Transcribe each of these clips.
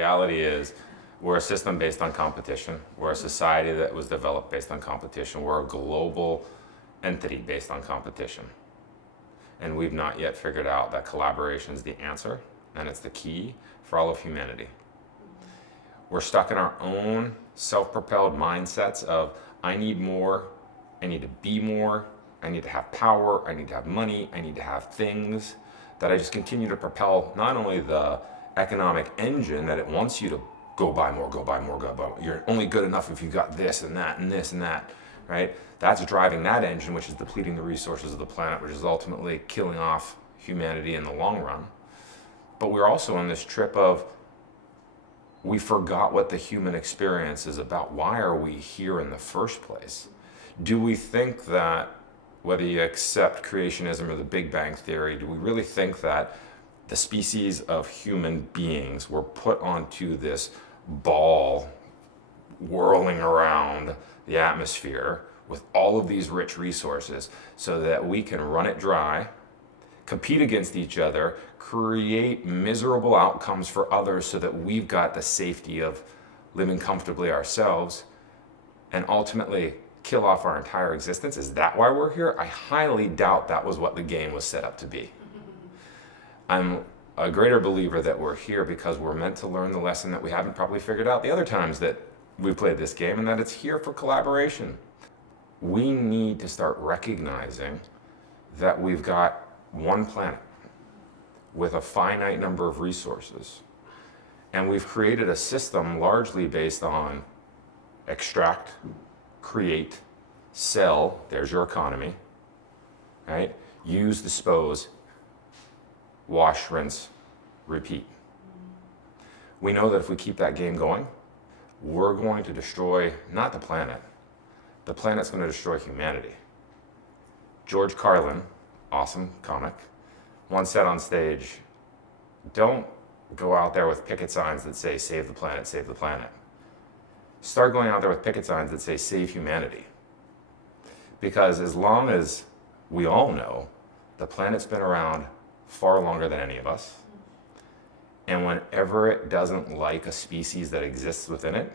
reality is we're a system based on competition. We're a society that was developed based on competition. We're a global entity based on competition. And we've not yet figured out that collaboration is the answer, and it's the key for all of humanity. We're stuck in our own self-propelled mindsets of, I need more, I need to be more, I need to have power, I need to have money, I need to have things, that I just continue to propel not only the economic engine that it wants you to go buy more, go buy more, go buy more. You're only good enough if you've got this and that and this and that, right? That's driving that engine, which is depleting the resources of the planet, which is ultimately killing off humanity in the long run. But we're also on this trip of, we forgot what the human experience is about. Why are we here in the first place? Do we think that, whether you accept creationism or the Big Bang Theory, do we really think that the species of human beings were put onto this ball whirling around the atmosphere with all of these rich resources so that we can run it dry, compete against each other, create miserable outcomes for others so that we've got the safety of living comfortably ourselves, and ultimately kill off our entire existence? Is that why we're here? I highly doubt that was what the game was set up to be. I'm a greater believer that we're here because we're meant to learn the lesson that we haven't probably figured out the other times that we played this game, and that it's here for collaboration. We need to start recognizing that we've got one planet with a finite number of resources, and we've created a system largely based on extract, create, sell, there's your economy, right? Use, dispose, wash, rinse, repeat. We know that if we keep that game going, we're going to destroy not the planet's going to destroy humanity. George Carlin, awesome comic, once said on stage, don't go out there with picket signs that say save the planet, save the planet. Start going out there with picket signs that say save humanity. Because as long as we all know, the planet's been around far longer than any of us. And whenever it doesn't like a species that exists within it,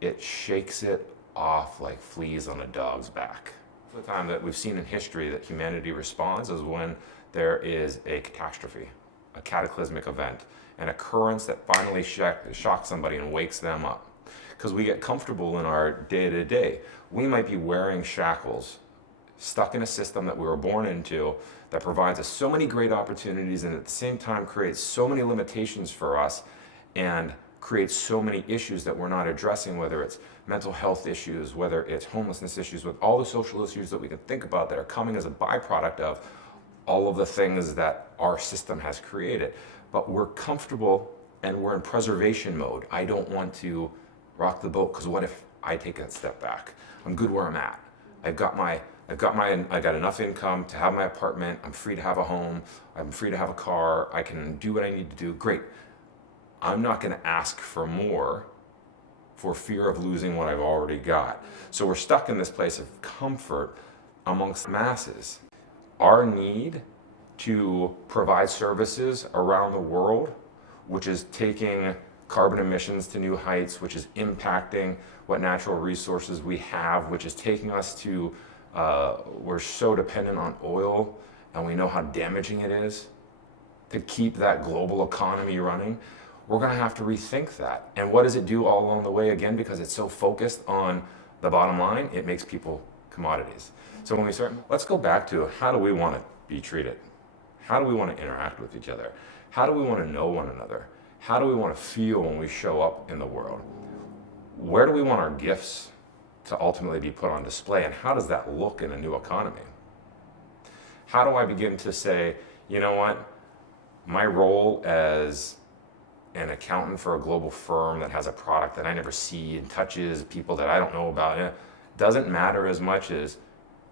it shakes it off like fleas on a dog's back. The time that we've seen in history that humanity responds is when there is a catastrophe, a cataclysmic event, an occurrence that finally shocks somebody and wakes them up. Because we get comfortable in our day-to-day. We might be wearing shackles, stuck in a system that we were born into that provides us so many great opportunities and at the same time creates so many limitations for us and creates so many issues that we're not addressing, whether it's mental health issues, whether it's homelessness issues, with all the social issues that we can think about that are coming as a byproduct of all of the things that our system has created. But we're comfortable and we're in preservation mode. I don't want to rock the boat because what if I take a step back? I'm good where I'm at. I got enough income to have my apartment. I'm free to have a home. I'm free to have a car. I can do what I need to do. Great. I'm not going to ask for more for fear of losing what I've already got. So we're stuck in this place of comfort amongst masses. Our need to provide services around the world, which is taking carbon emissions to new heights, which is impacting what natural resources we have, which is taking us to, we're so dependent on oil and we know how damaging it is to keep that global economy running. We're gonna have to rethink that. And what does it do all along the way? Again, because it's so focused on the bottom line, it makes people commodities. So when we start, let's go back to how do we wanna be treated? How do we wanna interact with each other? How do we wanna know one another? How do we wanna feel when we show up in the world? Where do we want our gifts to ultimately be put on display? And how does that look in a new economy? How do I begin to say, you know what? My role as an accountant for a global firm that has a product that I never see and touches people that I don't know about, doesn't matter as much as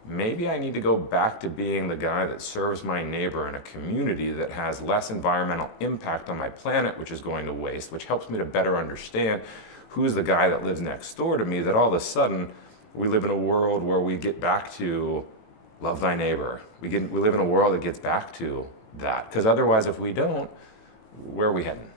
maybe I need to go back to being the guy that serves my neighbor in a community that has less environmental impact on my planet, which is going to waste, which helps me to better understand who's the guy that lives next door to me, that all of a sudden we live in a world where we get back to love thy neighbor. We live in a world that gets back to that. Because otherwise, if we don't, where are we heading?